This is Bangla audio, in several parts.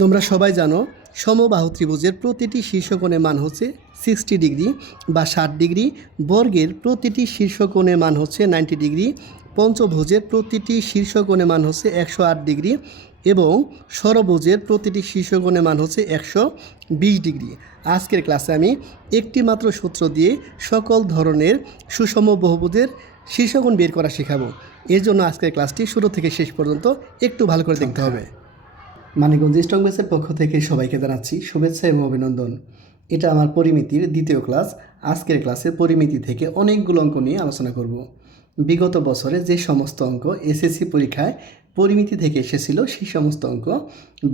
তোমরা সবাই জানো সমবাহু ত্রিভুজের প্রতিটি শীর্ষকোণের মান হচ্ছে 60 ডিগ্রি বা 60 ডিগ্রি, বর্গের প্রতিটি শীর্ষকোণের মান হচ্ছে 90 ডিগ্রি, পঞ্চভুজের প্রতিটি শীর্ষকোণের মান হচ্ছে 108 ডিগ্রি এবং ষড়ভুজের প্রতিটি শীর্ষকোণের মান হচ্ছে 120 ডিগ্রি। আজকের ক্লাসে আমি একটি মাত্র সূত্র দিয়ে সকল ধরনের সুষম বহুভুজের শীর্ষকোণ বের করা শেখাবো। এর জন্য আজকের ক্লাসটি শুরু থেকে শেষ পর্যন্ত একটু ভালো করে দেখতে হবে। মানিকগঞ্জ স্ট্রং বেসের পক্ষ থেকে সবাইকে জানাচ্ছি শুভেচ্ছা এবং অভিনন্দন। এটা আমার পরিমিতির দ্বিতীয় ক্লাস। আজকের ক্লাসে পরিমিতি থেকে অনেকগুলো অঙ্ক নিয়ে আলোচনা করব। বিগত বছরে যে সমস্ত অঙ্ক এসএসসি পরীক্ষায় পরিমিতি থেকে এসেছিল সেই সমস্ত অঙ্ক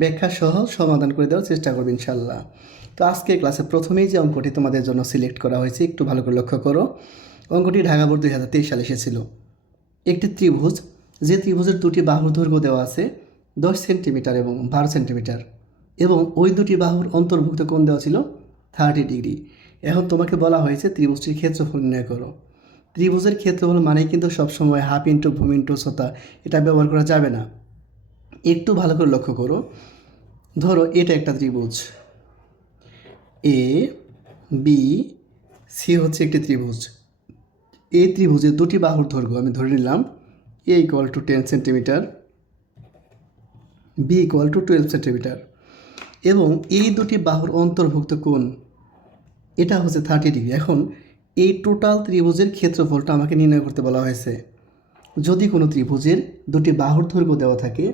ব্যাখ্যা সহ সমাধান করে দেওয়ার চেষ্টা করব ইনশাল্লাহ। তো আজকের ক্লাসে প্রথমেই যে অঙ্কটি তোমাদের জন্য সিলেক্ট করা হয়েছে একটু ভালো করে লক্ষ্য করো। অঙ্কটি ঢাকা বোর্ড 2023 সালে এসেছিল। একটি ত্রিভুজ, যে ত্রিভুজের দুটি বাহুর দৈর্ঘ্য দেওয়া আছে 10 সেন্টিমিটার এবং 12 সেন্টিমিটার এবং ওই দুটি বাহুর অন্তর্ভুক্ত কোণ দেওয়া ছিল 30 ডিগ্রি। এখন তোমাকে বলা হয়েছে ত্রিভুজটির ক্ষেত্রফল নির্ণয় করো। ত্রিভুজের ক্ষেত্রফল মানেই কিন্তু সবসময় হাফ ইন্টু ভূমি ইন্টু উচ্চতা, এটা ব্যবহার করা যাবে না। একটু ভালো করে লক্ষ্য করো। ধরো এটা একটা ত্রিভুজ, এ বি সি হচ্ছে একটি ত্রিভুজ। এই ত্রিভুজের দুটি বাহুর দৈর্ঘ্য আমি ধরে নিলাম a equal to 10 centimetre, b equal to 12 centimetre এবং এই দুটি বাহুর অন্তর্ভুক্ত কোণ এটা হচ্ছে 30 ডিগ্রি। এখন এই টোটাল ত্রিভুজের ক্ষেত্রফলটা আমাকে নির্ণয় করতে বলা হয়েছে। যদি কোনো ত্রিভুজের দুটি বাহুর দৈর্ঘ্য দেওয়া থাকে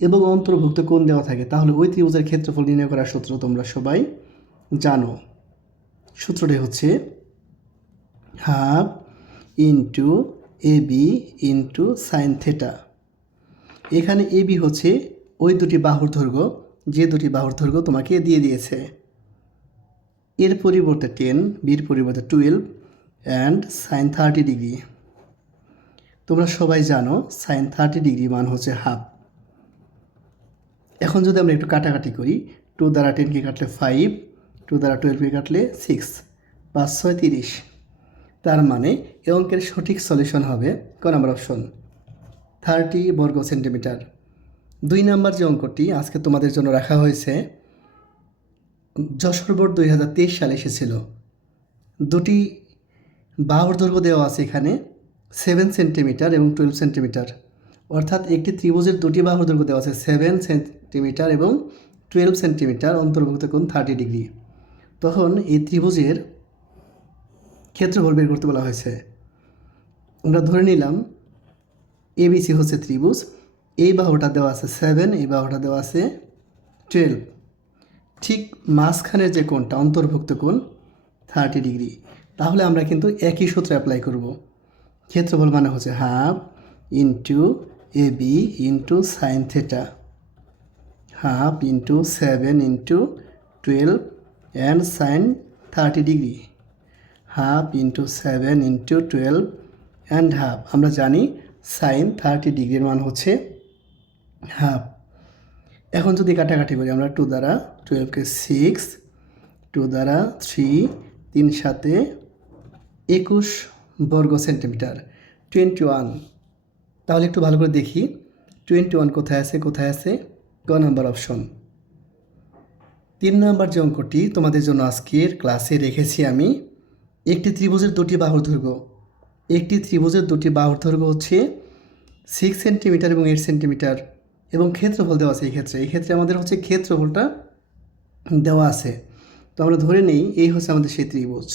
এবং অন্তর্ভুক্ত কোণ দেওয়া থাকে তাহলে ওই ত্রিভুজের ক্ষেত্রফল নির্ণয় করার সূত্র তোমরা সবাই জানো। সূত্রটি হচ্ছে half into A B into sine theta. এখানে এ বি হচ্ছে ওই দুটি বাহুর দৈর্ঘ্য, যে দুটি বাহুর দৈর্ঘ্য তোমাকে দিয়ে দিয়েছে। এর পরিবর্তে 10, বির পরিবর্তে 12 অ্যান্ড সাইন 30 ডিগ্রি। তোমরা সবাই জানো সাইন 30 ডিগ্রি মান হচ্ছে হাফ। এখন যদি আমরা একটু কাটাকাটি করি, 2 দ্বারা 10কে কাটলে 5, 2 দ্বারা 12কে কাটলে 6, 5 6 30। তার মানে এই অঙ্কের সঠিক সলিউশন হবে ক নম্বর অপশন, 30 বর্গ সেন্টিমিটার। 2 নম্বর যে অঙ্কটি আজকে তোমাদের জন্য রাখা হয়েছে, যশোর বোর্ড 2023 সালে এসেছিল। দুটি বাহুর দৈর্ঘ্য দেওয়া আছে এখানে 7 সেন্টিমিটার এবং 12 সেন্টিমিটার, অর্থাৎ একটি ত্রিভুজের দুটি বাহুর দৈর্ঘ্য দেওয়া আছে 7 সেন্টিমিটার এবং 12 সেন্টিমিটার, অন্তর্ভুক্ত কোণ 30 ডিগ্রি। তখন এই ত্রিভুজের ক্ষেত্রফল বের করতে বলা হয়েছে। আমরা ধরে নিলাম এবিসি হচ্ছে ত্রিভুজ, এই বাহুটা দেওয়া আছে 7, এই বাহুটা দেওয়া আছে 12, ঠিক মাঝখানের যে কোণটা অন্তর্ভুক্ত কোণ 30 ডিগ্রি। তাহলে আমরা কিন্তু একই সূত্র অ্যাপ্লাই করব। ক্ষেত্রফল মানে হচ্ছে half into A B into sine theta, half into 7 into 12 and sine 30 degree, half into 7 into 12 and half. আমরা জানি সাইন 30 ডিগ্রির মান হচ্ছে হাফ। এখন যদি কাটাকাটি করি আমরা 2 দ্বারা 12কে 6, 2 দ্বারা 3, 3 সাথে 21 বর্গ সেন্টিমিটার, 21। তাহলে একটু ভালো করে দেখি 21 কোথায় আছে, কোথায় আছে, ক নাম্বার অপশন। 3 নাম্বার যে অঙ্কটি তোমাদের জন্য আজকের ক্লাসে রেখেছি আমি, একটি ত্রিভুজের দুটি বাহুর দৈর্ঘ্য, একটি ত্রিভুজের দুটি বাহুর দৈর্ঘ্য হচ্ছে 6 সেন্টিমিটার এবং 8 সেন্টিমিটার এবং ক্ষেত্রফল দেওয়া আছে। এই ক্ষেত্রে আমাদের হচ্ছে ক্ষেত্রফলটা দেওয়া আছে। তো আমরা ধরে নেই এই হচ্ছে আমাদের সেই ত্রিভুজ।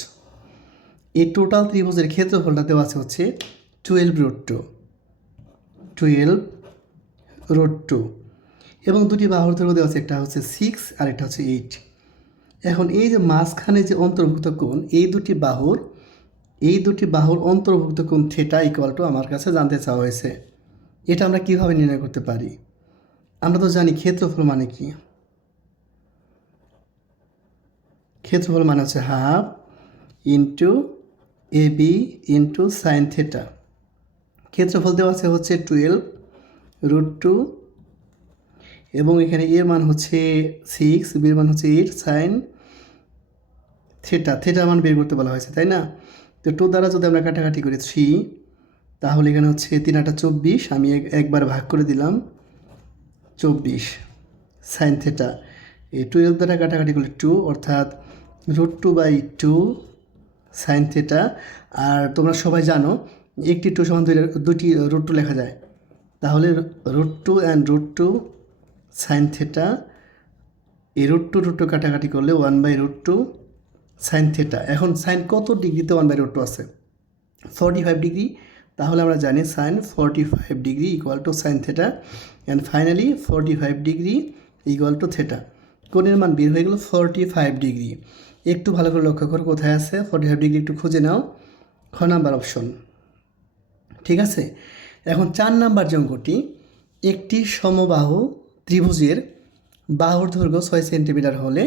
এই টোটাল ত্রিভুজের ক্ষেত্রফলটা দেওয়া আছে হচ্ছে 12√2, 12√2 এবং দুটি বাহুর দৈর্ঘ্য দেওয়া আছে, একটা হচ্ছে 6 আর একটা হচ্ছে 8। এখন এই যে মাঝখানে যে অন্তর্ভুক্ত কোণ, এই দুটি বাহুর অন্তর্ভুক্ত কোণ থিটা ইকুয়াল টু আমার কাছে জানতে চাওয়া হয়েছে। এটা আমরা কিভাবে নির্ণয় করতে পারি? আমরা তো জানি ক্ষেত্রফল মানে কি। ক্ষেত্রফল মানে হচ্ছে half into A B into sine theta. ক্ষেত্রফল দেওয়া আছে হচ্ছে 12√2 এবং এখানে এর মান হচ্ছে 6, বির মান হচ্ছে 8 সাইন থিটা মান বের করতে বলা হয়েছে, তাই না? তো 2 দ্বারা যদি আমরা কাটাকাটি করি 3, তাহলে এখানে হচ্ছে 3 8 24, আমি একবার ভাগ করে দিলাম 24 সাইন থিটা। এই 12 দ্বারা কাটাকাটি করলে 2, অর্থাৎ √2/2 সাইন থিটা। আর তোমরা সবাই জানো একটি 2 সমান দুটি √2 লেখা যায়, তাহলে √2 অ্যান্ড √2 সাইন থিটা। এই √2 কাটাকাটি করলে 1/√2 সাইন থিটা। এখন সাইন কত ডিগ্রিতে 1/√2 আছে? 45 ডিগ্রি। তাহলে আমরা জানি sine 45 degree equal to sine theta, and finally 45 degree equal to theta. কোণের মান বের হয়ে গেল 45 ডিগ্রি। একটু ভালো করে লক্ষ্য করো কোথায় আছে 45 ডিগ্রি, একটু খুঁজে নাও, খ নাম্বার অপশন। ঠিক আছে, এখন 4 নাম্বার যে অঙ্কটি, একটি সমবাহু ত্রিভুজের বাহুর দৈর্ঘ্য 6 সেন্টিমিটার হলে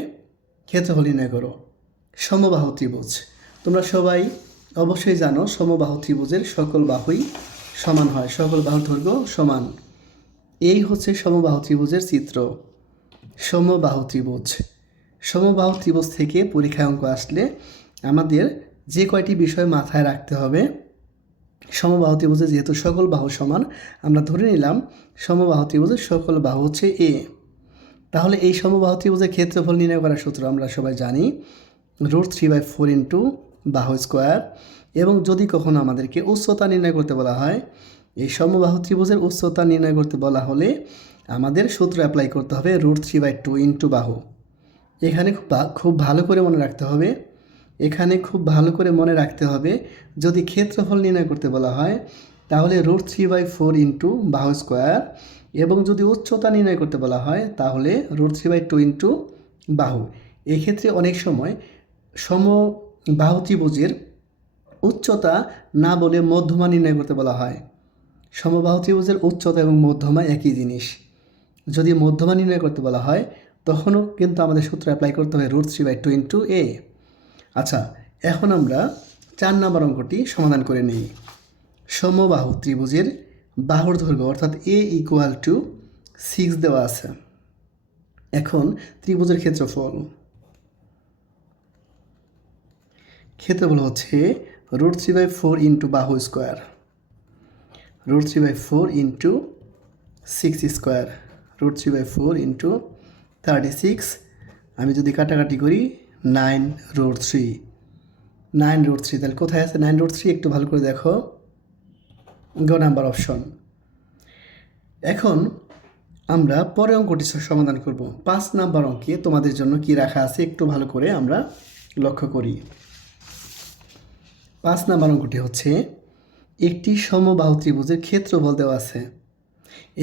ক্ষেত্রফল নির্ণয় করো। সমবাহু ত্রিভুজ, তোমরা সবাই অবশ্যই জানো সমবাহু ত্রিভুজের সকল বাহুই সমান হয়, সকল বাহুর দৈর্ঘ্য সমান। এই হচ্ছে সমবাহু ত্রিভুজের চিত্র। সমবাহু ত্রিভুজ, সমবাহু ত্রিভুজ থেকে পরীক্ষায় অঙ্ক আসলে আমাদের যে কয়টি বিষয় মাথায় রাখতে হবে, সমবাহু ত্রিভুজে যেহেতু সকল বাহু সমান, আমরা ধরে নিলাম সমবাহু ত্রিভুজের সকল বাহু হচ্ছে এ। তাহলে এই সমবাহু ত্রিভুজের ক্ষেত্রফল নির্ণয় করার সূত্র আমরা সবাই জানি, √3/4 ইন্টু বাহু স্কোয়ার। এবং যদি কখনো আমাদেরকে উচ্চতা নির্ণয় করতে বলা হয়, এই সমবাহু ত্রিভুজের উচ্চতা নির্ণয় করতে বলা হলে আমাদের সূত্র অ্যাপ্লাই করতে হবে √3/2 ইন্টু বাহু। এখানে খুব ভালো করে মনে রাখতে হবে, এখানে খুব ভালো করে মনে রাখতে হবে, যদি ক্ষেত্রফল নির্ণয় করতে বলা হয় তাহলে √3/4 ইন্টু বাহু স্কোয়ার, এবং যদি উচ্চতা নির্ণয় করতে বলা হয় তাহলে √3/2 ইন্টু বাহু। এক্ষেত্রে অনেক সময় সমবাহু ত্রিভুজের উচ্চতা না বলে মধ্যমা নির্ণয় করতে বলা হয়। সমবাহু ত্রিভুজের উচ্চতা এবং মধ্যমা একই জিনিস। যদি মধ্যমা নির্ণয় করতে বলা হয় তখনও কিন্তু আমাদের সূত্র অ্যাপ্লাই করতে হবে √3/2 ইন্টু এ। আচ্ছা, এখন আমরা 4 নম্বর অঙ্কটি সমাধান করে নিই। সমবাহু ত্রিভুজের বাহুর দৈর্ঘ্য অর্থাৎ এ ইকুয়াল টু 6 দেওয়া আছে। এখন ত্রিভুজের ক্ষেত্রফল হচ্ছে √3/4 ইন্টু বাহু স্কোয়ার, √3/4 ইন্টু 6 স্কোয়ার, √3/4 ইন্টু 36। আমি যদি কাটাকাটি করি 9√3, 9√3, তাহলে কোথায় আছে 9√3? একটু ভালো করে দেখো, গ নাম্বার অপশন। এখন আমরা পরে অঙ্কটি সমাধান করব। 5 নাম্বার অঙ্কে তোমাদের জন্য কি রাখা আছে একটু ভালো করে আমরা লক্ষ্য করি। 5 নাম্বার অঙ্কটি হচ্ছে, একটি সমবাহু ত্রিভুজের ক্ষেত্রফল দেওয়া আছে।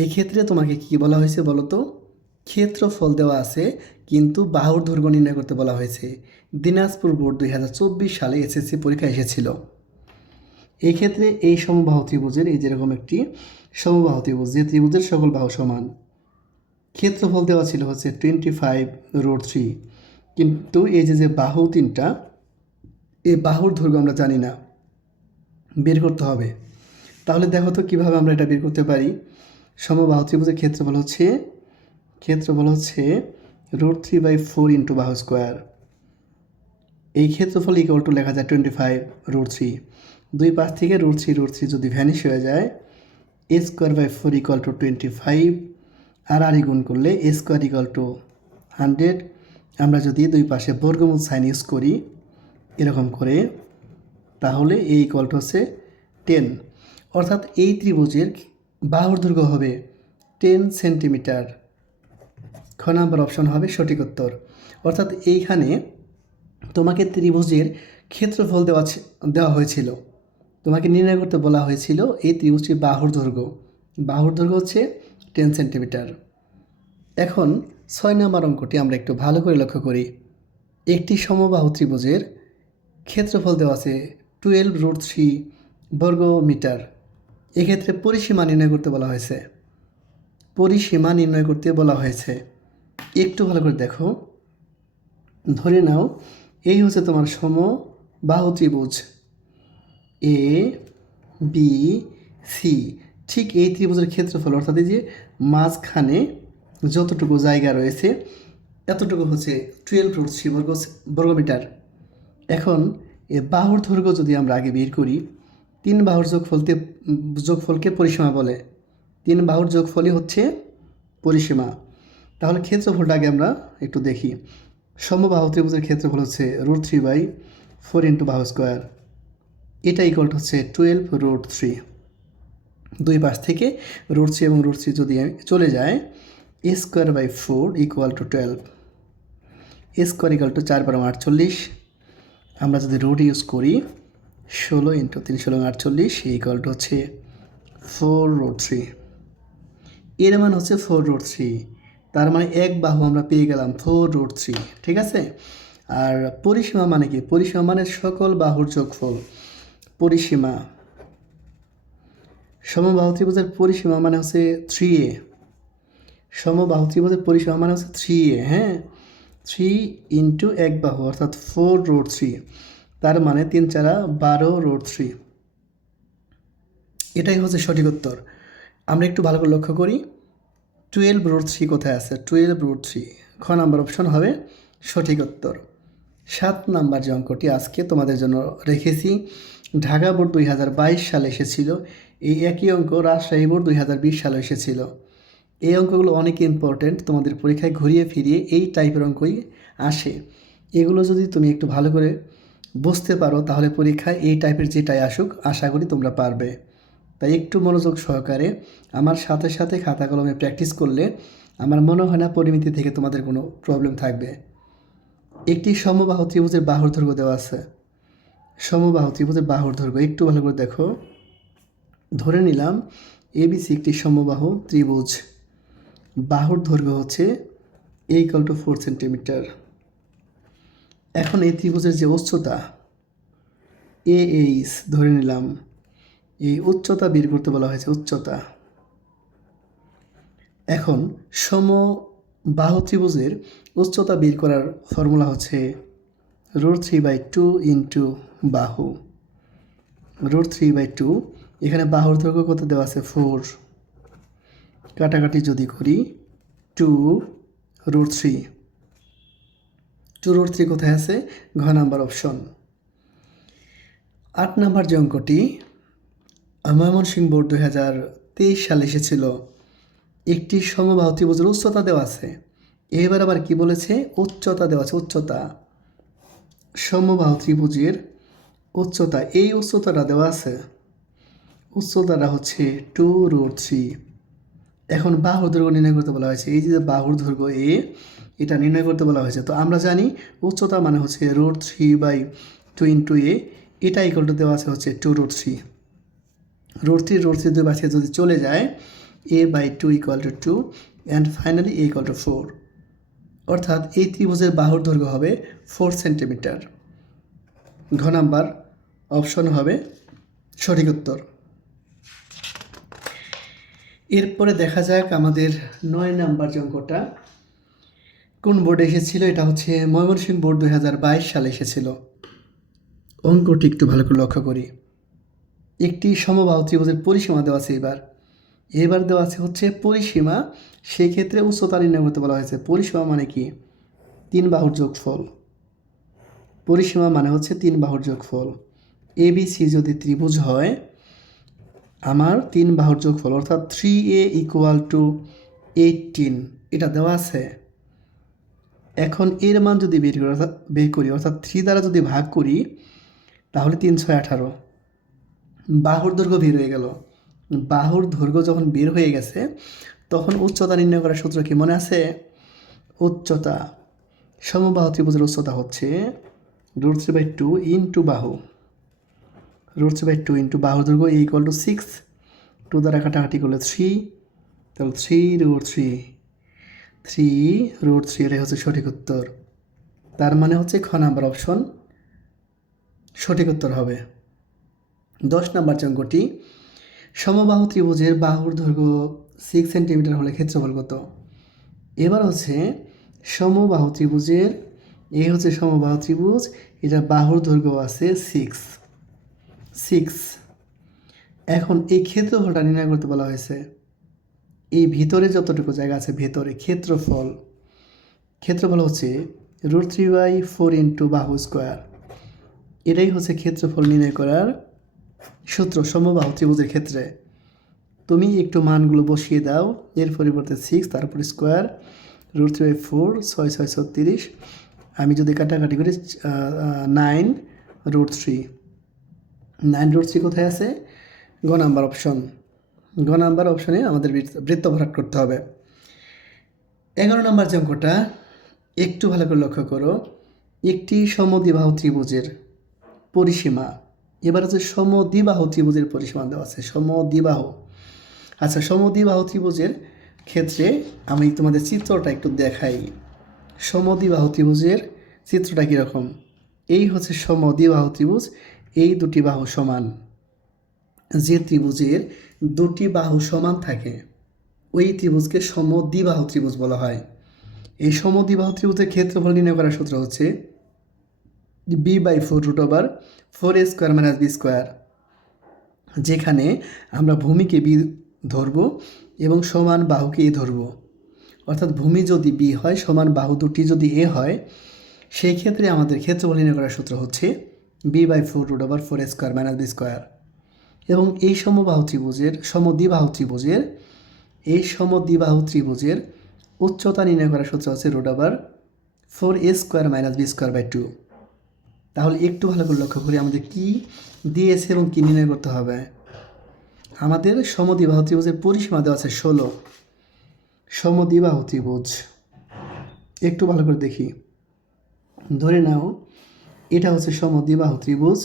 এই ক্ষেত্রে তোমাকে কি বলা হয়েছে বলো তো? ক্ষেত্রফল দেওয়া আছে কিন্তু বাহুর দৈর্ঘ্য নির্ণয় করতে বলা হয়েছে। দিনাজপুর বোর্ড 2024 সালে এসএসসি পরীক্ষা এসেছিল। এই ক্ষেত্রে এই সমবাহু ত্রিভুজের, এই যেরকম একটি সমবাহু ত্রিভুজ, যে ত্রিভুজের সকল বাহু সমান, ক্ষেত্রফল দেওয়া ছিল হচ্ছে 25√3, কিন্তু এই যে বাহু তিনটা, এই বাহুর দৈর্ঘ্য আমরা জানি না, বের করতে হবে। তাহলে দেখো তো কীভাবে আমরা এটা বের করতে পারি। সমবাহু ত্রিভুজের ক্ষেত্রফল হচ্ছে √3/4 ইন্টু বাহু স্কোয়ার। এই ক্ষেত্রফল ইকুয়াল টু লেখা যায় 25√3। দুই পাশ থেকে √3 যদি ভ্যানিশ হয়ে যায়, a²/4 ইকুয়াল টু 25, আর গুণ করলে a² ইকুয়াল টু 100। আমরা যদি দুই পাশে বর্গমূল সাইন ইউজ করি এরকম করে, তাহলে a ইকুয়াল টু হচ্ছে 10, অর্থাৎ এই ত্রিভুজের বাহুর দৈর্ঘ্য হবে 10 সেন্টিমিটার। খ নাম্বার অপশন হবে সঠিক উত্তর। অর্থাৎ এইখানে তোমাকে ত্রিভুজের ক্ষেত্রফল দেওয়া হয়েছিল, তোমাকে নির্ণয় করতে বলা হয়েছিল এই ত্রিভুজটির বাহুর দৈর্ঘ্য হচ্ছে 10 সেন্টিমিটার। এখন 6 নম্বর অঙ্কটি আমরা একটু ভালো করে লক্ষ্য করি। একটি সমবাহু ত্রিভুজের ক্ষেত্রফল দেওয়া আছে 12√3 বর্গ মিটার। এক্ষেত্রে পরিসীমা নির্ণয় করতে বলা হয়েছে। একটু ভালো করে দেখো, ধরে নাও এই হচ্ছে তোমার সমবাহু ত্রিভুজ এ বি সি। ঠিক এই ত্রিভুজের ক্ষেত্রফল অর্থাৎ এই যে মাঝখানে যতটুকু জায়গা রয়েছে এতটুকু হচ্ছে 12√3 বর্গমিটার। এখন এ বাহুর দৈর্ঘ্য যদি আমরা আগে বের করি, 3 বাহুর যোগফলকে পরিসীমা বলে। 3 বাহুর যোগফলই হচ্ছে পরিসীমা। তাহলে ক্ষেত্রফলটা আগে আমরা একটু দেখি। সমবাহু ত্রিভুজের ক্ষেত্রফল হচ্ছে √3/4 ইন্টু বাহু স্কোয়ার, এটা ইকুয়াল হচ্ছে 12√3। দুই পাশ থেকে √3 এবং √3 যদি চলে যায়, a²/4 equal to 12, a² equal to 4×48। আমরা যদি রুট ইউজ করি 16 ইন্টু 3 16 48 ইকুয়াল টু হচ্ছে 4√3। এর মান হচ্ছে 4√3, তার মানে এক বাহু আমরা পেয়ে গেলাম 4√3, ঠিক আছে। আর পরিসীমা মানে কি? পরিসীমা মানে সকল বাহুর যোগফল। পরিসীমা, সমবাহু ত্রিভুজের পরিসীমা মানে হচ্ছে 3a। সমবাহু ত্রিভুজের পরিসীমা মানে হচ্ছে 3a, হ্যাঁ, 3 ইন্টু এক বাহু অর্থাৎ 4√3, তার মানে 3 4 12√3। এটাই হচ্ছে সঠিক উত্তর। আমরা একটু ভালো করে লক্ষ্য করি 12√3 কোথায় আছে। 12√3 খ নাম্বার অপশন হবে সঠিক উত্তর। 7 নাম্বার যে অঙ্কটি আজকে তোমাদের জন্য রেখেছি, ঢাকা বোর্ড 2022 সালে এসেছিল। এই একই অঙ্ক রাজশাহী বোর্ড 2020 সালে এসেছিল। এই অঙ্কগুলো অনেক ইম্পর্টেন্ট, তোমাদের পরীক্ষায় ঘুরিয়ে ফিরিয়ে এই টাইপের অঙ্কই আসে। এগুলো যদি তুমি একটু ভালো করে বুঝতে পারো তাহলে পরীক্ষায় এই টাইপের যেটাই আসুক আশা করি তোমরা পারবে। তাই একটু মনোযোগ সহকারে আমার সাথে সাথে খাতা কলমে প্র্যাকটিস করলে আমার মনে হয় না পরিমিতি থেকে তোমাদের কোনো প্রবলেম থাকবে। একটি সমবাহু ত্রিভুজের বাহুর দৈর্ঘ্য দেওয়া আছে। সমবাহু ত্রিভুজের বাহুর দৈর্ঘ্য একটু ভালো করে দেখো। ধরে নিলাম এবিসি একটি সমবাহু ত্রিভুজ, বাহুর দৈর্ঘ্য হচ্ছে a=4 সেন্টিমিটার। এখন এই ত্রিভুজের যে উচ্চতা AH ধরে নিলাম, এই উচ্চতা বের করতে বলা হয়েছে, উচ্চতা। এখন সমবাহু ত্রিভুজের উচ্চতা বের করার ফর্মুলা হচ্ছে √3/2 ইন্টু বাহু। √3/2, এখানে বাহুর দৈর্ঘ্য কত দেওয়া আছে 4, কাটাকাটি যদি করি 2√3, 2√3 কোথায় আছে? ঘ নাম্বার অপশন। 8 নাম্বার যে অঙ্কটি ময়মনসিংহ বোর্ড 2023 সালে এসেছিল, একটি সমবাহু ত্রিভুজের উচ্চতা দেওয়া আছে। এবার আবার কি বলেছে? উচ্চতা দেওয়া আছে, উচ্চতা। সমবাহু ত্রিভুজের উচ্চতা, এই উচ্চতাটা দেওয়া আছে, উচ্চতাটা হচ্ছে 2√3। এখন বাহুর দৈর্ঘ্য নির্ণয় করতে বলা হয়েছে। এই যে বাহুর দৈর্ঘ্য এ, এটা নির্ণয় করতে বলা হয়েছে। তো আমরা জানি উচ্চতা মানে হচ্ছে √3/2 ইন্টু এ, এটা ইকুয়াল টু দেওয়া আছে হচ্ছে 2√3। √3 দুই পাশে যদি চলে যায় a/2 equal to 2 and finally a equal to 4, অর্থাৎ এই ত্রিভুজের বাহুর দৈর্ঘ্য হবে 4 সেন্টিমিটার। ঘ নাম্বার অপশন হবে সঠিক উত্তর। এরপরে দেখা যাক আমাদের 9 নাম্বার যে অঙ্কটা কোন বোর্ডে এসেছিল। এটা হচ্ছে ময়মনসিংহ বোর্ড 2022 সালে এসেছিল। অঙ্কটি একটু ভালো করে লক্ষ্য করি। একটি সমবাহু ত্রিভুজের পরিসীমা দেওয়া আছে। এবার দেওয়া আছে হচ্ছে পরিসীমা, সেই ক্ষেত্রে উচ্চতা নির্ণয় করতে বলা হয়েছে। পরিসীমা মানে কি? 3 বাহুর যোগফল। পরিসীমা মানে হচ্ছে 3 বাহুর যোগফল। ABC যদি ত্রিভুজ হয়, আমার 3 বাহুর যোগফল অর্থাৎ 3a ইকুয়াল টু 18, এটা দেওয়া আছে। এখন এর মান যদি বের করি অর্থাৎ 3 দ্বারা যদি ভাগ করি তাহলে 3 6 18, বাহুর দৈর্ঘ্য বের হয়ে গেল। বাহুর দৈর্ঘ্য যখন বের হয়ে গেছে তখন উচ্চতা নির্ণয় করার সূত্র কি মনে আছে? উচ্চতা, সমবাহু ত্রিভুজের উচ্চতা হচ্ছে √3/2 ইন্টু বাহু। √3/2 ইন্টু বাহুর দৈর্ঘ্য ইকুয়াল টু 6, 2 দ্বারা কাটাকাটি করলে 3, তাহলে 3√3 এটাই হচ্ছে সঠিক উত্তর। তার মানে হচ্ছে খ নাম্বার অপশন সঠিক উত্তর হবে। 10 নাম্বার যে অঙ্কটি, সমবাহু ত্রিভুজের বাহুর দৈর্ঘ্য 6 সেন্টিমিটার হলে ক্ষেত্রফল কত? এবার হচ্ছে সমবাহু ত্রিভুজের, এই হচ্ছে সমবাহু ত্রিভুজ, এটা বাহুর দৈর্ঘ্য আছে 6। এখন এই ক্ষেত্রফলটা নির্ণয় করতে বলা হয়েছে। এই ভিতরে যতটুকু জায়গা আছে ভেতরে ক্ষেত্রফল হচ্ছে √3/4 ইন্টু বাহু স্কোয়ার। এটাই হচ্ছে ক্ষেত্রফল নির্ণয় করার সূত্র সমবাহু ত্রিভুজের ক্ষেত্রে। তুমি একটু মানগুলো বসিয়ে দাও, এর পরিবর্তে 6, তারপর স্কোয়ার, √3/4, 6 6 36। আমি যদি কাটাকাটি করি 9√3। 9√3 কোথায় আছে? গ নাম্বার অপশন। গ নাম্বার অপশনে আমাদের বৃত্ত ভরাট করতে হবে। 11 নম্বর যে অঙ্কটা একটু ভালো করে লক্ষ্য করো। একটি সমদ্বিবাহু ত্রিভুজের পরিসীমা, এবার হচ্ছে সমদ্বিবাহু ত্রিভুজের পরিসীমা দেওয়া আছে। সমদ্বিবাহু, আচ্ছা, সমদ্বিবাহু ত্রিভুজের ক্ষেত্রে আমি তোমাদের চিত্রটা একটু দেখাই। সমদ্বিবাহু ত্রিভুজের চিত্রটা কীরকম? এই হচ্ছে সমদ্বিবাহু ত্রিভুজ, এই দুটি বাহু সমান। যে ত্রিভুজের দুটি বাহু সমান থাকে ওই ত্রিভুজকে সমদ্বিবাহু ত্রিভুজ বলা হয়। এই সমদ্বিবাহু ত্রিভুজের ক্ষেত্রফল নির্ণয় করার সূত্র হচ্ছে b/4√4a² - b², যেখানে আমরা ভূমিকে বি ধরব এবং সমান বাহুকে এ ধরব। অর্থাৎ ভূমি যদি বি হয়, সমান বাহু দুটি যদি এ হয়, সেই ক্ষেত্রে আমাদের ক্ষেত্রফল নির্ণয় করার সূত্র হচ্ছে b/4√4a² - b²। এবং এই সমদ্বিবাহু ত্রিভুজের উচ্চতা নির্ণয় করার সূত্র হচ্ছে √4a² - b²/2। তাহলে একটু ভালো করে লক্ষ্য করি আমাদের কি দিয়েছে এবং কি নির্ণয় করতে হবে। আমাদের সমদ্বিবাহু ত্রিভুজের পরিসীমা দেওয়া আছে 16। সমদ্বিবাহু ত্রিভুজ একটু ভালো করে দেখি। ধরে নাও এটা হচ্ছে সমদ্বিবাহু ত্রিভুজ,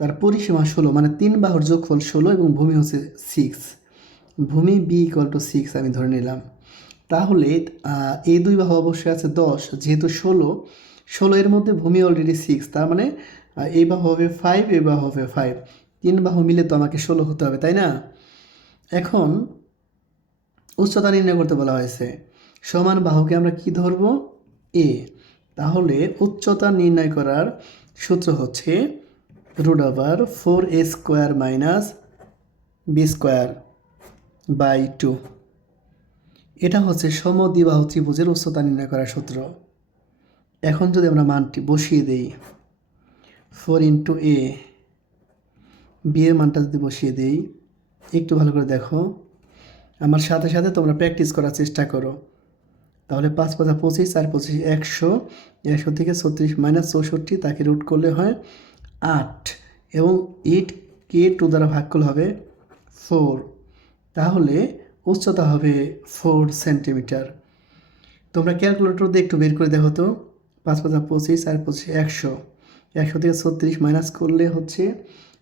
তার পরিসীমা 16, মানে 3 বাহুর যোগফল 16 এবং ভূমি হচ্ছে 6। ভূমি b = 6 আমি ধরে নিলাম। তাহলে এই দুই বাহু অবশ্যই আছে 10, যেহেতু 16 এর মধ্যে ভূমি অলরেডি 6, তার মানে এই বাহু হবে 5, এই বাহু হবে 5, 3 বাহু মিলে তো আমাকে 16 হতে হবে, তাই না? এখন উচ্চতা নির্ণয় করতে বলা হয়েছে। সমান বাহুকে আমরা কি ধরব? এ। তাহলে উচ্চতা নির্ণয় করার সূত্র হচ্ছে √4a² - b²/2। এটা হচ্ছে সমদ্বিবাহু ত্রিভুজের উচ্চতা নির্ণয় করার সূত্র। এখন যদি আমরা মানটি বসিয়ে দেই, 4 × a, b এর মানটা যদি বসিয়ে দেই, একটু ভালো করে দেখো, আমার সাথে সাথে তোমরা প্র্যাকটিস করার চেষ্টা করো। তাহলে 5 × 5 = 25, 4 × 25 = 100, 100 থেকে 36 - 64, তাকে রুট করলে হয় 8 এবং 8কে 2 দ্বারা ভাগ করলে হবে 4। তাহলে উচ্চতা হবে 4 সেন্টিমিটার। তোমরা ক্যালকুলেটর দিয়ে একটু বের করে দেখো তো। 5 × 5 = 25, 4 × 25 = 100, 100 থেকে 36 মাইনাস করলে হচ্ছে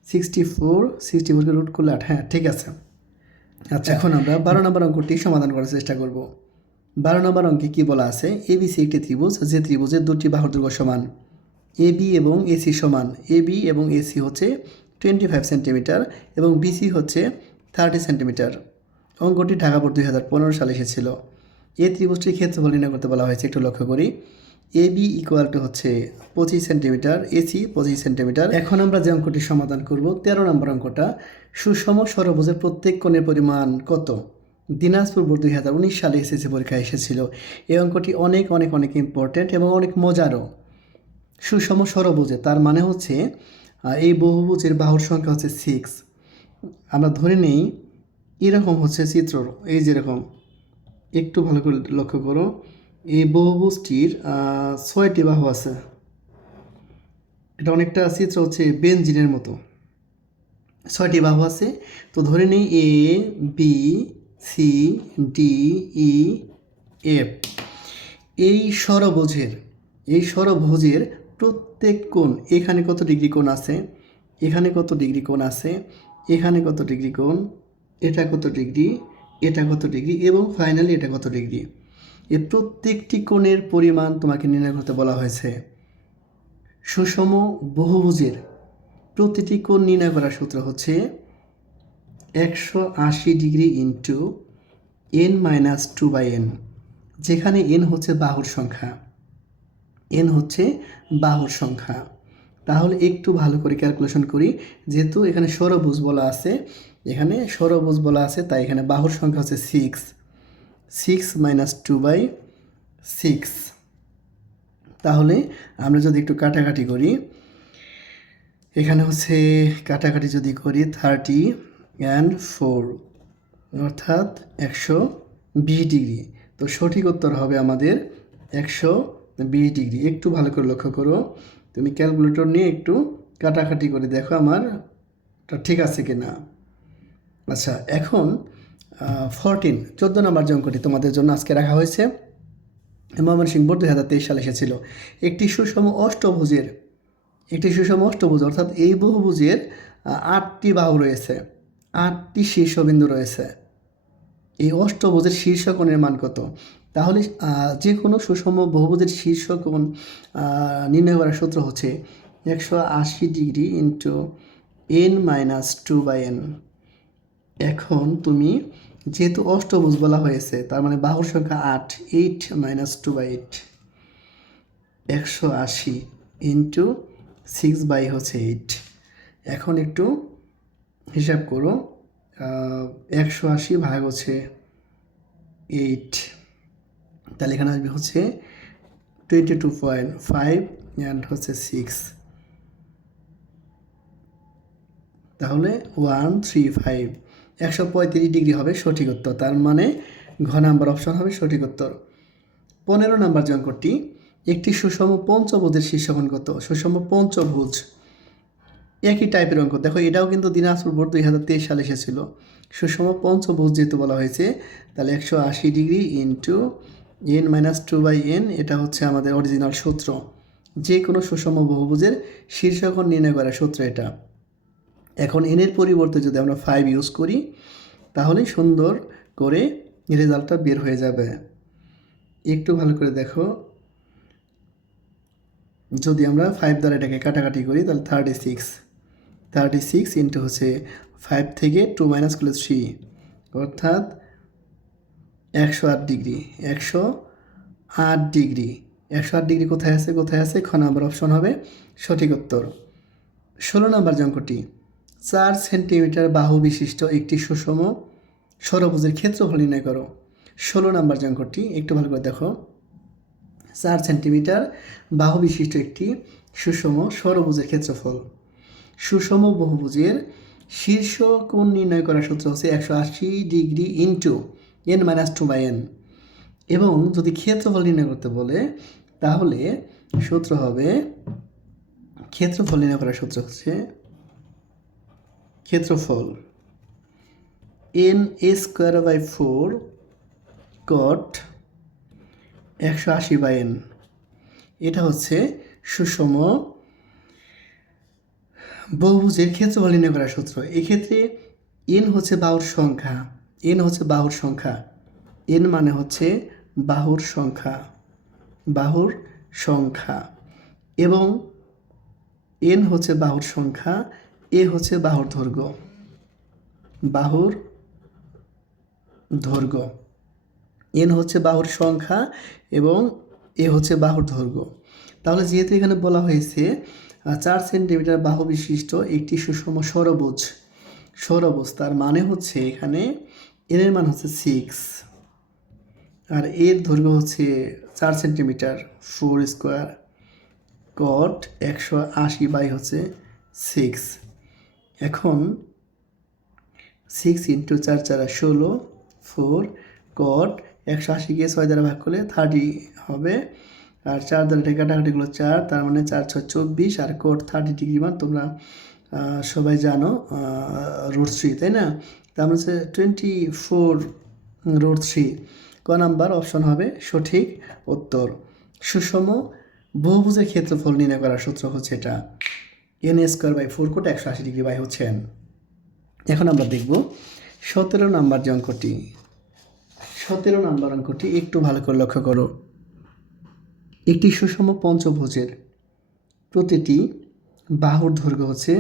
64, 64কে রুট করলে 8। হ্যাঁ, ঠিক আছে। আচ্ছা, এখন আমরা 12 নম্বর অঙ্কটি সমাধান করার চেষ্টা করব। 12 নম্বর অঙ্কে কি বলা আছে? ABC একটি ত্রিভুজ, যে ত্রিভুজের দুটি বাহুর দৈর্ঘ্য সমান। AB এবং AC সমান। AB এবং AC হচ্ছে 25 সেন্টিমিটার এবং BC হচ্ছে 30 সেন্টিমিটার। অঙ্কটি ঢাকা বোর্ড 2015 সালে এসেছিল। এই ত্রিভুজটির ক্ষেত্রফল নির্ণয় করতে বলা হয়েছে। একটু লক্ষ্য করি। AB = হচ্ছে 25 সেন্টিমিটার, AC 25 সেন্টিমিটার। এখন আমরা যে অঙ্কটি সমাধান করব, 13 নম্বর অঙ্কটা। সুষম ষড়ভুজের প্রত্যেক কোণের পরিমাণ কত? দিনাজপুর বোর্ড 2019 সালে এসএসসি পরীক্ষায় এসেছিল। এই অঙ্কটি অনেক অনেক অনেক ইম্পর্ট্যান্ট এবং অনেক মজারও। সুষম ষড়ভুজে তার মানে হচ্ছে এই বহুভুজের বাহুর সংখ্যা হচ্ছে 6। আমরা ধরে নেই এরকম হচ্ছে চিত্র, এই যেরকম, একটু ভালো করে লক্ষ্য করো। এই বহুভুজটির 6টি বাহু আছে। এটা অনেকটা চিত্র হচ্ছে বেনজিনের মতো। 6টি বাহু আছে। তো ধরে নেই A, B, C, D, E, F। এই ষড়ভুজের প্রত্যেক কোণ, এখানে কত ডিগ্রি কোণ আছে, এখানে কত ডিগ্রি কোণ আছে, এখানে কত ডিগ্রি কোণ, এটা কত ডিগ্রি, এটা কত ডিগ্রি এবং ফাইনালি এটা কত ডিগ্রি, এই প্রত্যেকটি কোণের পরিমাণ তোমাকে নির্ণয় করতে বলা হয়েছে। সুষম বহুভুজের প্রতিটি কোণ নির্ণয় করার সূত্র হচ্ছে 180 ডিগ্রি ইন্টু n-2/n, যেখানে n হচ্ছে বাহুর সংখ্যা, n হচ্ছে বাহুর সংখ্যা। তাহলে একটু ভালো করে ক্যালকুলেশন করি। যেহেতু এখানে ষড়ভুজ বলা আছে, তাই এখানে বাহুর সংখ্যা হচ্ছে 6, 6 - 2/6। তাহলে আমরা যদি একটু কাটাকাটি করি, এখানে হচ্ছে কাটাকাটি যদি করি 30 and 4 অর্থাৎ 120 ডিগ্রি। তো সঠিক উত্তর হবে আমাদের 120 ডিগ্রি। একটু ভালো করে লক্ষ্য করো, তুমি ক্যালকুলেটর নিয়ে একটু কাটাকাটি করে দেখো আমারটা ঠিক আছে কি না। আচ্ছা, এখন 14 নম্বর যে অঙ্কটি তোমাদের জন্য আজকে রাখা হয়েছে, ময়মনসিংহ বোর্ড 2023 সালে এসেছিল। একটি সুষম অষ্টভুজ অর্থাৎ এই বহুভুজের 8টি বাহু রয়েছে, 8টি শীর্ষবিন্দু রয়েছে। এই অষ্টভুজের শীর্ষকোণের মান কত? তাহলে যে কোনো সুষম বহুভুজের শীর্ষকোণ নির্ণয় করার সূত্র হচ্ছে 180 ডিগ্রি ইন্টু n-2/n। এখন তুমি যেহেতু অষ্টভুজ বলা হয়েছে, তার মানে বাহুর সংখ্যা 8, 8 - 2/8, 180 ইন্টু 6/8। এখন একটু হিসাব করো, 180 ভাগ হচ্ছে 8, তাহলে এখানে আসবে হচ্ছে 22.5 অ্যান্ড হচ্ছে 6, তাহলে 135, 135 ডিগ্রি হবে সঠিক উত্তর। তার মানে ঘ নাম্বার অপশন হবে সঠিক উত্তর। 15 নাম্বার যে অঙ্কটি, একটি সুষম পঞ্চভুজের শীর্ষকোণ কত? সুষম পঞ্চভুজ একই টাইপের অঙ্ক, দেখো এটাও কিন্তু দিনাজপুর বোর্ড 2023 সালে এসেছিল। সুষম পঞ্চভুজ যেহেতু বলা হয়েছে, তাহলে 180 ডিগ্রি ইন্টু n-2/n, এটা হচ্ছে আমাদের অরিজিনাল সূত্র। যে কোনো সুষম বহুভুজের শীর্ষকোণ নির্ণয় করার সূত্র এটা। এখন এনের পরিবর্তে যদি আমরা 5 ইউজ করি, তাহলে সুন্দর করে রেজাল্টটা বের হয়ে যাবে। একটু ভালো করে দেখো, যদি আমরা 5 দ্বারা এটাকে কাটাকাটি করি, তাহলে 36 ইন্টু হচ্ছে 5 থেকে 2 মাইনাস করলে 3, অর্থাৎ 108 ডিগ্রি। 108 ডিগ্রি, 108 ডিগ্রি কোথায় আছে? খ নাম্বার অপশন হবে সঠিক উত্তর। 16 নাম্বার যে অঙ্কটি, 4 সেন্টিমিটার বাহু বিশিষ্ট একটি সুষম ষড়ভুজের ক্ষেত্রফল নির্ণয় করো। 16 নাম্বার যে অঙ্কটি একটু ভালো করে দেখো, 4 সেন্টিমিটার বাহু বিশিষ্ট একটি সুষম ষড়ভুজের ক্ষেত্রফল। সুষম বহুভুজের শীর্ষ কোণ নির্ণয় করার সূত্র হচ্ছে 180 ডিগ্রি ইন্টু n-2/n। এবং যদি ক্ষেত্রফল নির্ণয় করতে বলে, তাহলে সূত্র হবে, ক্ষেত্রফল নির্ণয় করার সূত্র হচ্ছে ক্ষেত্রফল n²/4 cot 180/n। এটা হচ্ছে সুষম বহুভুজের ক্ষেত্রফল নির্ণয় করার সূত্র। এক্ষেত্রে n হচ্ছে বাহুর সংখ্যা, n মানে হচ্ছে বাহুর সংখ্যা, এবং n হচ্ছে বাহুর সংখ্যা, a হচ্ছে বাহুর দৈর্ঘ্য, n হচ্ছে বাহুর সংখ্যা এবং a হচ্ছে বাহুর দৈর্ঘ্য। তাহলে যেহেতু এখানে বলা হয়েছে 4 সেন্টিমিটার বাহু বিশিষ্ট একটি সুষম ষড়ভুজ, তার মানে হচ্ছে এখানে n এর মান হচ্ছে 6, আর এর দৈর্ঘ্য হচ্ছে 4 সেন্টিমিটার, 4 স্কোয়ার cot 180/6। এখন 6 ইন্টু 4 4 16, 4 cot 180-কে 6 দ্বারা ভাগ করলে 30 হবে, আর 4 দ্বারা এটা কাটাকাটি করলে 4, তার মানে 4 6 24, আর cot 30 ডিগ্রি মান তোমরা সবাই জানো √3, তাই না? তার মানে হচ্ছে 24√3। ক নাম্বার অপশন হবে সঠিক উত্তর। সুষম বহুভুজের ক্ষেত্রফল নির্ণয় করার সূত্র হচ্ছে এটা, n²/4 cot 180 ডিগ্রি বাই হচ্ছে n। এখন আমরা দেখব 17 নাম্বার যে অঙ্কটি, 17 নাম্বার অঙ্কটি একটু ভালো করে লক্ষ্য করো। একটি সুষম পঞ্চভুজের প্রতিটি বাহুর দৈর্ঘ্য হচ্ছে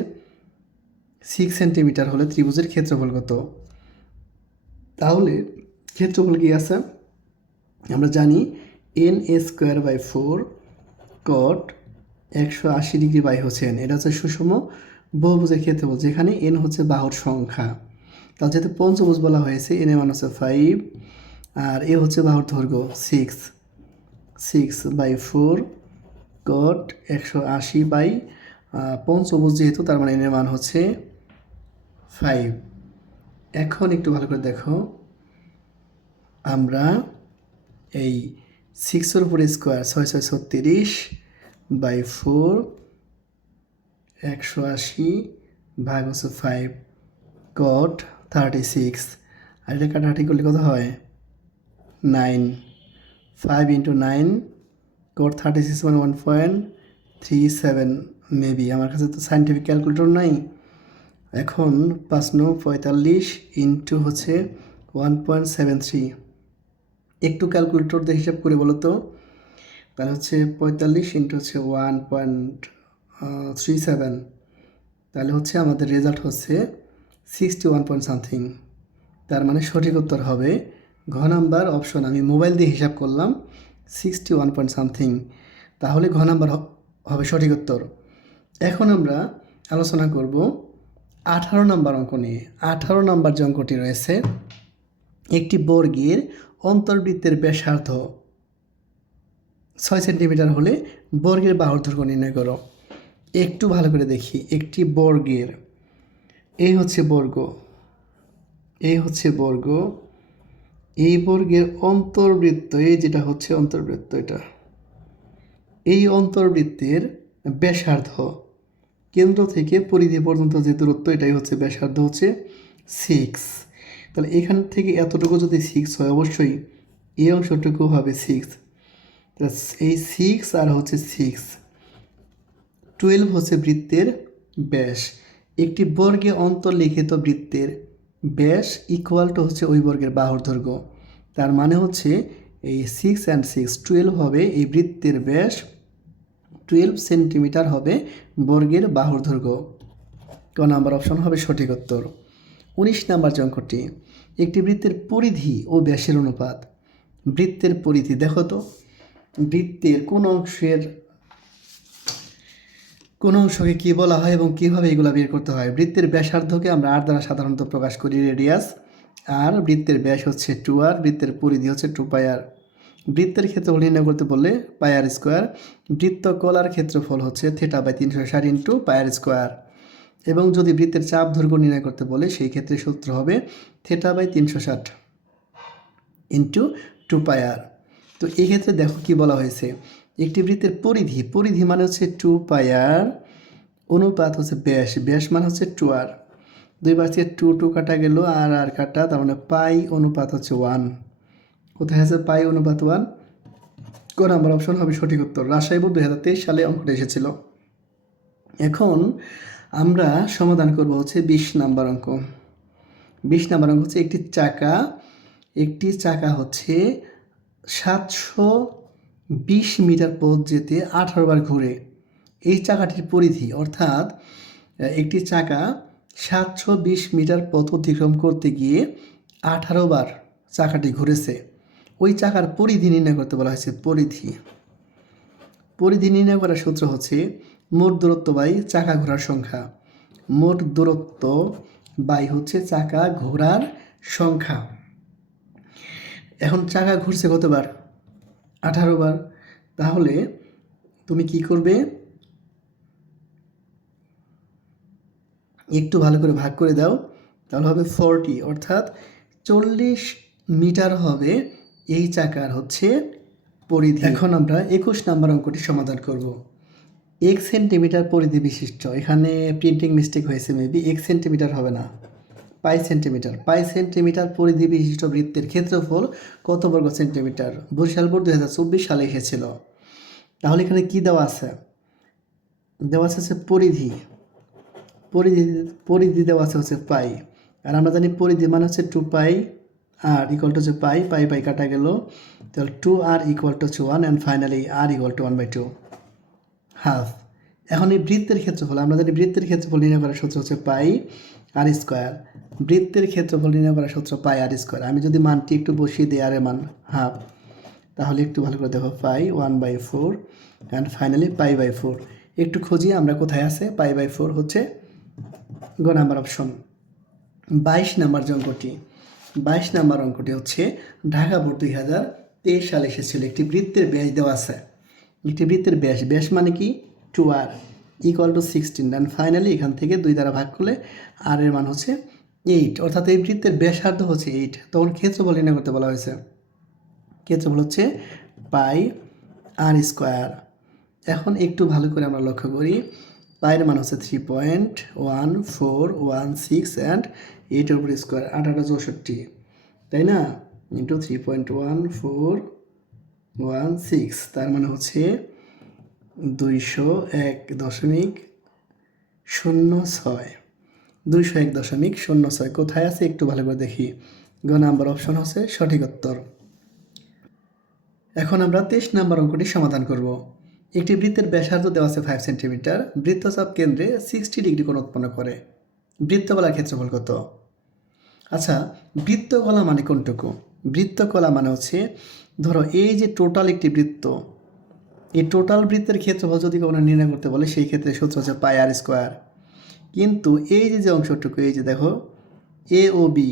6 সেন্টিমিটার হলে ত্রিভুজের ক্ষেত্রফল কত? তাহলে ক্ষেত্রফল কি আছে? আমরা জানি n²/4 cot 180 ডিগ্রি বাই হচ্ছে n। এটা হচ্ছে সুষম বহুভুজের ক্ষেত্রফল, যেখানে n হচ্ছে বাহুর সংখ্যা। তাহলে যেহেতু পঞ্চভুজ বলা হয়েছে, n এর মান হচ্ছে 5, আর এ হচ্ছে বাহুর দৈর্ঘ্য 6/4 cot 180 পঞ্চভুজ যেহেতু, তার মানে n এর মান হচ্ছে 5। এখন একটু ভালো করে দেখো, আমরা এই 6-এর উপরে স্কোয়ার 6 6 36 বাই 4 180 ভাগ হচ্ছে 5 cot 36 আর এটা কাটাকাটি করলে কত হয় 9 5 into 9 cot 36 মানে 1.37 মেবি। আমার কাছে তো সাইন্টিফিক ক্যালকুলেটর নাই। এখন 5×9 = 45 ইন্টু হচ্ছে 1.73। একটু ক্যালকুলেটর দিয়ে হিসাব করে বলো তো, তাহলে হচ্ছে 45 ইন্টু হচ্ছে 1.37, তাহলে হচ্ছে আমাদের রেজাল্ট হচ্ছে 61 পয়েন্ট সামথিং। তার মানে সঠিক উত্তর হবে ঘ নাম্বার অপশন। আমি মোবাইল দিয়ে হিসাব করলাম 61 পয়েন্ট সামথিং, তাহলে ঘ নাম্বার হবে সঠিক উত্তর। এখন আমরা আলোচনা করব 18 নম্বর অঙ্ক নিয়ে। 18 নম্বর যে অঙ্কটি রয়েছে, একটি বর্গের অন্তর্বৃত্তের ব্যাসার্ধ 6 সেন্টিমিটার হলে বর্গের বাহুর দৈর্ঘ্য নির্ণয় করো। একটু ভালো করে দেখি, একটি বর্গের, এই হচ্ছে বর্গ, এই হচ্ছে বর্গ, এই বর্গের অন্তর্বৃত্ত, এই যেটা হচ্ছে অন্তর্বৃত্ত, এটা এই অন্তর্বৃত্তের ব্যাসার্ধ কেন্দ্র থেকে পরিধি পর্যন্ত যে দূরত্ব, এটাই হচ্ছে ব্যাসার্ধ হচ্ছে 6। তাহলে এখান থেকে এতটুকু যদি 6 হয়, অবশ্যই এই অংশটুকু হবে 6। এই 6 আর হচ্ছে 6, 12 হচ্ছে বৃত্তের ব্যাস। একটি বর্গে অন্তর্লিখিত বৃত্তের ব্যাস ইকুয়াল টু হচ্ছে ওই বর্গের বাহুর দৈর্ঘ্য। তার মানে হচ্ছে এই 6 and 6 12 হবে এই বৃত্তের ব্যাস, 12 সেন্টিমিটার হবে বর্গের বাহুর দৈর্ঘ্য। ক নাম্বার অপশন হবে সঠিক উত্তর। 19 নাম্বার যে অঙ্কটি, একটি বৃত্তের পরিধি ও ব্যাসের অনুপাত। বৃত্তের পরিধি দেখো তো, বৃত্তের কোন অংশকে কী বলা হয় এবং কীভাবে এগুলো বের করতে হয়। বৃত্তের ব্যাসার্ধকে আমরা আর দ্বারা সাধারণত প্রকাশ করি, রেডিয়াস, আর বৃত্তের ব্যাস হচ্ছে 2r, বৃত্তের পরিধি হচ্ছে 2πr। বৃত্তের ক্ষেত্রফল নির্ণয় করতে বললে πr স্কোয়ার, বৃত্তকলার ক্ষেত্রফল হচ্ছে θ/360 ইন্টু πr স্কোয়ার। এবং যদি বৃত্তের চাপ দৈর্ঘ্য নির্ণয় করতে বলে, সেই ক্ষেত্রে সূত্র হবে θ/360 ইন্টু 2πr। তো এই ক্ষেত্রে দেখো কি বলা হয়েছে, একটি বৃত্তের পরিধি, পরিধি মানে হচ্ছে 2πr, অনুপাত হচ্ছে ব্যাস, ব্যাস মানে হচ্ছে 2r। দুই পাশ থেকে 2 কাটা গেল, আর কাটা, তার মানে পাই অনুপাত হচ্ছে 1। কোথায় আছে পাই অনুপাত 1? ক নাম্বার অপশন হবে সঠিক উত্তর। রাজশাহী বোর্ড 2023 সালে অঙ্কটা এসেছিল। এখন আমরা সমাধান করব হচ্ছে 20 নাম্বার অঙ্ক। 20 নাম্বার অঙ্ক হচ্ছে একটি চাকা হচ্ছে 720 মিটার পথ যেতে 18 বার ঘুরে। এই চাকাটির পরিধি, অর্থাৎ একটি চাকা 720 মিটার পথ অতিক্রম করতে গিয়ে 18 বার চাকাটি ঘুরেছে। ওই চাকার পরিধি নির্ণয় করতে বলা হয়েছে। পরিধি নির্ণয় করার সূত্র হচ্ছে মোট দূরত্ব বাই চাকা ঘোরার সংখ্যা। মোট দূরত্ব বাই হচ্ছে চাকা ঘোরার সংখ্যা। এখন চাকা ঘুরছে কতবার? 18 বার। তাহলে তুমি কি করবে, একটু ভালো করে ভাগ করে দাও, তাহলে হবে 40, অর্থাৎ 40 মিটার হবে এই চাকার হচ্ছে পরিধি। এখন আমরা 21 নাম্বার অঙ্কটি সমাধান করব। 1 সেন্টিমিটার পরিধি বিশিষ্ট, এখানে প্রিন্টিং মিস্টেক হয়েছে, মেবি 1 সেন্টিমিটার হবে না, পাই সেন্টিমিটার পরিধি বিশিষ্ট বৃত্তের ক্ষেত্রফল কত বর্গ সেন্টিমিটার? বরিশাল বোর্ড 2024 সালে এসেছিল। তাহলে এখানে কি দেওয়া আছে? দেওয়া আছে হচ্ছে পরিধি দেওয়া আছে হচ্ছে পাই, আর আমরা জানি পরিধি মানে হচ্ছে 2πr ইকুয়াল টু হচ্ছে পাই কাটা গেল, তাহলে 2r ইকুয়াল টু হচ্ছে 1, and finally r equal to 1/2 half. এখন এই বৃত্তের ক্ষেত্রফল, আমরা জানি বৃত্তের ক্ষেত্রফল নির্ণয় করার সূত্র হচ্ছে পাই আর স্কোয়ার। বৃত্তের ক্ষেত্রফল নির্ণয় করার সূত্র পাই আর স্কোয়ার। আমি যদি মানটি একটু বসিয়ে দিই, আরের মান হাফ, তাহলে একটু ভালো করে দেখো, পাই 1/4 অ্যান্ড ফাইনালি π/4। একটু খুঁজি আমরা কোথায় আছে, π/4 হচ্ছে গ নাম্বার অপশন। 22 নাম্বার যে অঙ্কটি, 22 নাম্বার অঙ্কটি হচ্ছে ঢাকা বোর্ড 2023 সালে এসেছিল। একটি বৃত্তের ব্যাস দেওয়া আছে, একটি বৃত্তের ব্যাস মানে কি 2r equal to 16, and finally এখান থেকে 2 দ্বারা ভাগ করলে r এর মান হচ্ছে 8, অর্থাৎ এই বৃত্তের ব্যাসার্ধ হচ্ছে 8। তখন ক্ষেত্রফল নির্ণয় করতে বলা হয়েছে। ক্ষেত্রফল হচ্ছে পাই আর স্কোয়ার। এখন একটু ভালো করে আমরা লক্ষ্য করি, পায়ের মান হচ্ছে 3.1416 অ্যান্ড 8 উপর স্কোয়ার 8 তাই না, ইন্টু 3.1416, তার মানে হচ্ছে 201.06। 201.06 কোথায় আছে একটু ভালো করে দেখি। গ নাম্বার অপশন হচ্ছে সঠিক উত্তর। এখন আমরা 23 নাম্বার অঙ্কটি সমাধান করব। একটি বৃত্তের ব্যাসার্ধ দেওয়া আছে 5 সেন্টিমিটার, বৃত্তচাপ কেন্দ্রে 60 ডিগ্রি কোণ উৎপন্ন করে। বৃত্তকলার ক্ষেত্রফল কত? আচ্ছা, বৃত্তকলা মানে কোনটুকু? বৃত্তকলা মানে হচ্ছে, ধরো এই যে টোটাল একটি বৃত্ত, এই টোটাল বৃত্তের ক্ষেত্রফল যদি কখনো নির্ণয় করতে বলে সেই ক্ষেত্রে সূত্র হচ্ছে পাই আর স্কোয়ার। কিন্তু এই যে অংশটুকু, এই যে দেখো এ ও বি,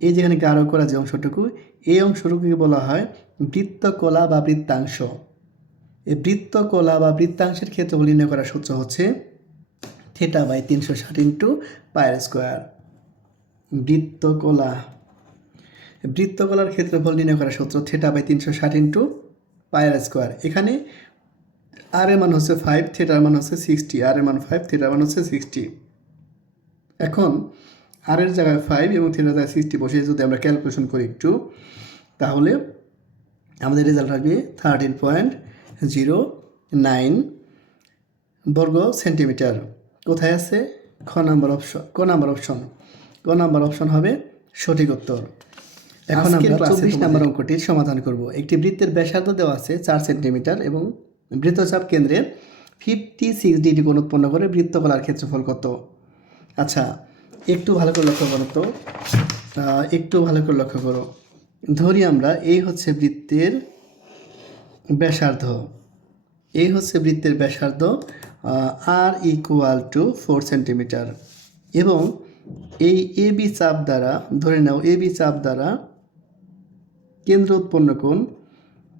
এই যেখানে গাঢ় করা যে অংশটুকু, এই অংশটুকুকে বলা হয় বৃত্তকলা বা বৃত্তাংশ। এই বৃত্তকলা বা বৃত্তাংশের ক্ষেত্রফল নির্ণয় করার সূত্র হচ্ছে θ/360 ইন্টু পাই আর স্কোয়ার। বৃত্তকলার ক্ষেত্রফল নির্ণয় করার সূত্র θ/360 ইন্টু পাই আর স্কোয়ার। এখানে আর এর মান হচ্ছে 5, থেটার মান হচ্ছে 60। আর এর মান 5, থেটার মান হচ্ছে 60। এখন আর এর জায়গায় 5 এবং থেটার জায়গায় 60 বসিয়ে যদি আমরা ক্যালকুলেশন করি একটু, তাহলে আমাদের রেজাল্ট আসবে 13.09 বর্গ সেন্টিমিটার। কোথায় আছে? খ নাম্বার অপশন হবে সঠিক উত্তর। এখন আমরা 24 নাম্বার অঙ্কটির সমাধান করব। একটি বৃত্তের ব্যাসার্ধ দেওয়া আছে 4 সেন্টিমিটার এবং বৃত্তচাপ কেন্দ্রে 56 ডিগ্রি কোণ উৎপন্ন করে বৃত্তকলার ক্ষেত্রফল কত? আচ্ছা, একটু ভালো করে লক্ষ্য করো। ধরি আমরা এই হচ্ছে বৃত্তের ব্যাসার্ধ, আর ইকুয়াল টু 4 সেন্টিমিটার এবং এই এবি চাপ দ্বারা, ধরে নাও এবি চাপ দ্বারা কেন্দ্র উৎপন্ন কোণ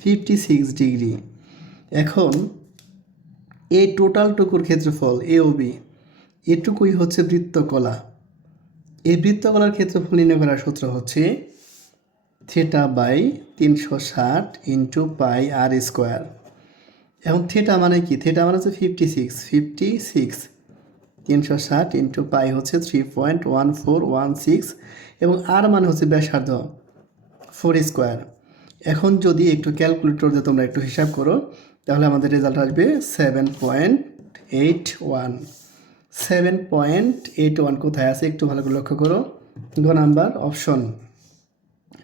56 ডিগ্রি। এখন এই টোটালটুকুর ক্ষেত্রফল এ ও বি, এটুকুই হচ্ছে বৃত্তকলা। এই বৃত্তকলার ক্ষেত্রফল নির্ণয় করার সূত্র হচ্ছে θ/360 ইন্টু পাই আর স্কোয়ার। এখন থেটা মানে কি? থেটা মানে হচ্ছে 56 360 ইন্টু পাই হচ্ছে 3.1416 এবং আর মানে হচ্ছে ব্যাসার্ধ 4 স্কোয়ার। এখন যদি একটু ক্যালকুলেটর দিয়ে তোমরা একটু হিসাব করো, তাহলে আমাদের রেজাল্ট আসবে 7.81। কোথায় আছে একটু ভালো করে লক্ষ্য করো। গ নাম্বার অপশন।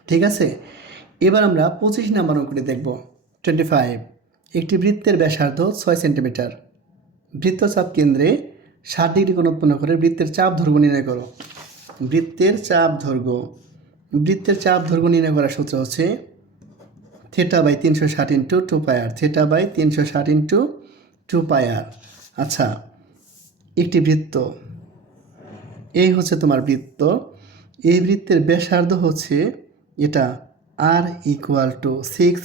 ঠিক আছে, এবার আমরা 25 নাম্বার অঙ্কটি দেখব। 25, একটি বৃত্তের ব্যাসার্ধ 6 সেন্টিমিটার, বৃত্তচাপ কেন্দ্রে 60 ডিগ্রি কোণ উৎপন্ন করে বৃত্তের চাপ দৈর্ঘ্য নির্ণয় করো। বৃত্তের চাপ দৈর্ঘ্য নির্ণয় করার সূত্র হচ্ছে θ/360 ইন্টু 2 পাই আর। θ/360 ইন্টু 2 পাই আর। আচ্ছা, একটি বৃত্ত, এই হচ্ছে তোমার বৃত্ত, এই বৃত্তের ব্যাসার্ধ হচ্ছে এটা আর ইকুয়াল টু 6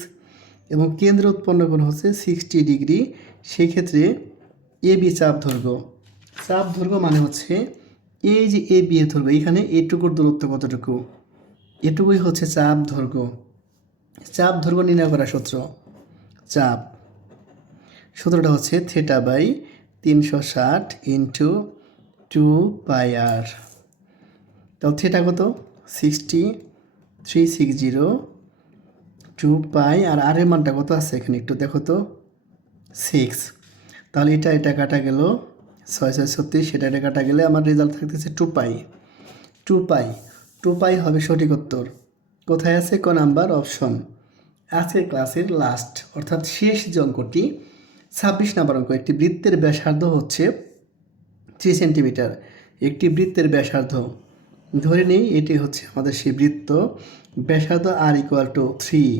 এবং কেন্দ্র উৎপন্ন কোণ হচ্ছে 60 ডিগ্রি। সেই ক্ষেত্রে এ বি চাপ দৈর্ঘ্য মানে হচ্ছে এই যে এ বি এর দৈর্ঘ্য, এখানে এটুকুর দূরত্ব কতটুকু, এটুকুই হচ্ছে চাপ দৈর্ঘ্য নির্ণয় করার সূত্রটা হচ্ছে θ/360 ইন্টু 2 পাই আর। তাহলে থেটা কত? 60, 360, 2 পাই আর আর এর মানটা কত আছে এখানে একটু দেখো তো, 6। তাহলে এটা কাটা গেল, 6 সেটা কাটা গেলে আমার রেজাল্ট থাকতেছে 2 পাই হবে সঠিক উত্তর। কোথায় আছে? ক নাম্বার অপশন। আজকের ক্লাসের লাস্ট অর্থাৎ শেষ যে অঙ্কটি 26 নাম্বার অঙ্ক। একটি বৃত্তের ব্যাসার্ধ হচ্ছে 3 সেন্টিমিটার। একটি বৃত্তের ব্যাসার্ধ, ধরে নিই এটি হচ্ছে আমাদের সেই বৃত্ত, ব্যাসার্ধ আর ইকুয়াল টু 3।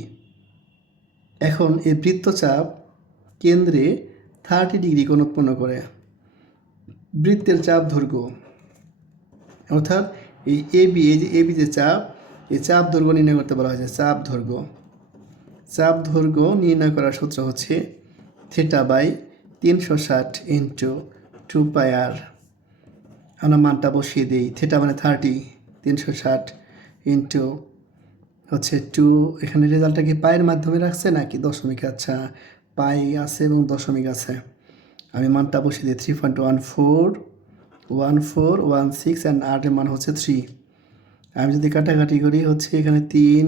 এখন এই বৃত্তচাপ কেন্দ্রে 30 ডিগ্রি কোণ উৎপন্ন করে বৃত্তের চাপ দৈর্ঘ্য, অর্থাৎ এই এবি যে চাপ, এই চাপ দৈর্ঘ্য নির্ণয় করতে বলা হয়েছে। চাপ দৈর্ঘ্য নির্ণয় করার সূত্র হচ্ছে θ/360 ইন্টু 2 পাই আর। আমরা মানটা বসিয়ে দিই। থেটা মানে 30, 360 ইন্টু হচ্ছে 2, এখানে রেজাল্টটা কি পায়ের মাধ্যমে রাখছে নাকি দশমিক? আচ্ছা, পাই আছে এবং দশমিক আছে। আমি মানটা বসিয়ে দিই 3.14 অ্যান্ড আটের মান হচ্ছে 3। আমি যদি কাটাকাটি করি হচ্ছে এখানে 3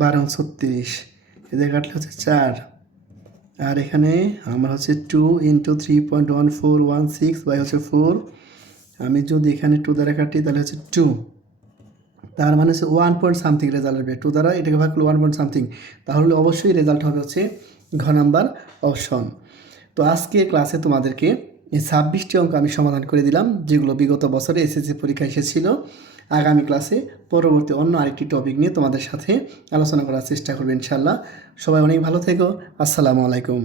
12 36, এদের কাটলে হচ্ছে 4, আর এখানে আমার হচ্ছে 2 ইন্টু 3.1416 বাই হচ্ছে 4। আমি যদি এখানে 2 দ্বারা কাটি তাহলে হচ্ছে 2, তার মানে হচ্ছে 1 পয়েন্ট সামথিং রেজাল্ট হবে। 2 দ্বারা এটাকে ভাগ করলে 1 পয়েন্ট সামথিং, তাহলে অবশ্যই রেজাল্ট হবে হচ্ছে ঘ নাম্বার অপশন। তো আজকে ক্লাসে তোমাদেরকে এই 26টি অঙ্ক আমি সমাধান করে দিলাম, যেগুলো বিগত বছরে এসএসসি পরীক্ষায় এসেছিল। আগামী ক্লাসে পরবর্তী অন্য আরেকটি টপিক নিয়ে তোমাদের সাথে আলোচনা করার চেষ্টা করবে ইনশাল্লাহ। সবাই অনেক ভালো থেকো। আসসালামু আলাইকুম।